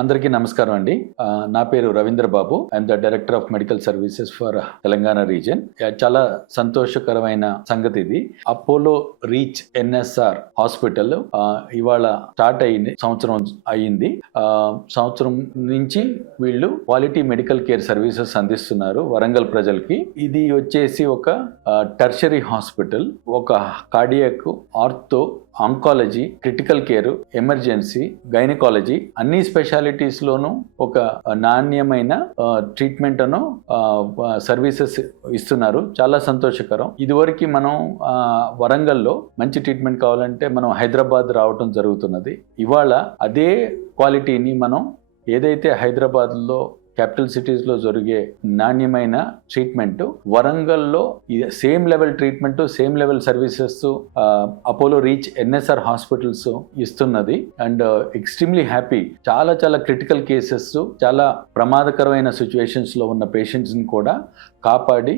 అందరికీ నమస్కారం అండి. నా పేరు Ravindra Babu. I'm the director of medical services for Telangana region. చాలా సంతోషకరమైన సంగతి ఇది. అపోలో రీచ్ ఎన్ఎస్ఆర్ హాస్పిటల్ ఇవాళ స్టార్ట్ అయ్యింది, సంవత్సరం అయ్యింది. సంవత్సరం నుంచి వీళ్ళు క్వాలిటీ మెడికల్ కేర్ సర్వీసెస్ అందిస్తున్నారు వరంగల్ ప్రజలకి. ఇది వచ్చేసి ఒక టెర్షరీ హాస్పిటల్. ఒక cardiac, ortho, oncology, critical care, emergency, gynaecology అన్ని స్పెషాలిటీస్ లోనూ ఒక నాణ్యమైన ట్రీట్మెంట్ అను సర్వీసెస్ ఇస్తున్నారు. చాలా సంతోషకరం. ఇదివరకు మనం వరంగల్లో మంచి ట్రీట్మెంట్ కావాలంటే మనం హైదరాబాద్ రావటం జరుగుతున్నది. ఇవాళ అదే క్వాలిటీని మనం ఏదైతే హైదరాబాద్లో క్యాపిటల్ సిటీస్లో జరిగే నాణ్యమైన ట్రీట్మెంట్ వరంగల్లో same level treatment, same level services Apollo Reach NSR hospitals ఇస్తున్నది. And extremely happy. చాలా క్రిటికల్ కేసెస్, చాలా ప్రమాదకరమైన సిచ్యువేషన్స్లో ఉన్న పేషెంట్స్ని కూడా కాపాడి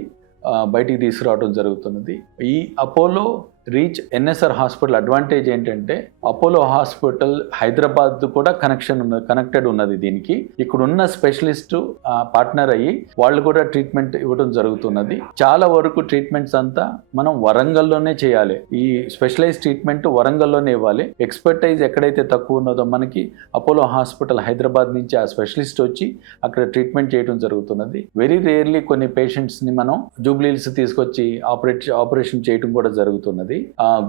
బయటికి తీసుకురావడం జరుగుతున్నది. ఈ Apollo Reach NSR hospital advantage ఏంటంటే అపోలో హాస్పిటల్ హైదరాబాద్ కూడా కనెక్టెడ్ ఉన్నది. దీనికి ఇక్కడ ఉన్న స్పెషలిస్ట్ పార్ట్నర్ అయ్యి వాళ్ళు కూడా ట్రీట్మెంట్ ఇవ్వడం జరుగుతున్నది. చాలా వరకు ట్రీట్మెంట్స్ అంతా మనం వరంగల్లోనే చేయాలి. ఈ స్పెషలైజ్ ట్రీట్మెంట్ వరంగల్లోనే ఇవ్వాలి. ఎక్స్పర్టైజ్ ఎక్కడైతే తక్కువ ఉన్నదో మనకి అపోలో హాస్పిటల్ హైదరాబాద్ నుంచి ఆ స్పెషలిస్ట్ వచ్చి అక్కడ ట్రీట్మెంట్ చేయడం జరుగుతున్నది. వెరీ రేర్లీ కొన్ని పేషెంట్స్ని మనం జూబ్లీహిల్స్ తీసుకొచ్చి ఆపరేషన్ చేయడం కూడా జరుగుతున్నది.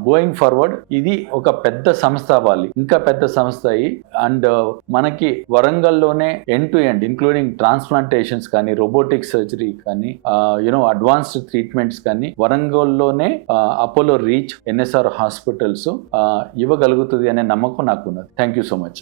గోయింగ్ ఫార్వర్డ్ ఇది ఒక పెద్ద సంస్థ అవ్వాలి, ఇంకా పెద్ద సంస్థ అయ్యి అండ్ మనకి వరంగల్లోనే end to end including transplantations కానీ, రోబోటిక్ సర్జరీ కానీ, అడ్వాన్స్డ్ ట్రీట్మెంట్స్ కానీ వరంగల్లోనే అపోలో రీచ్ ఎన్ఎస్ఆర్ హాస్పిటల్స్ ఇవ్వగలుగుతుంది అనే నమ్మకం నాకున్నది. Thank you so much.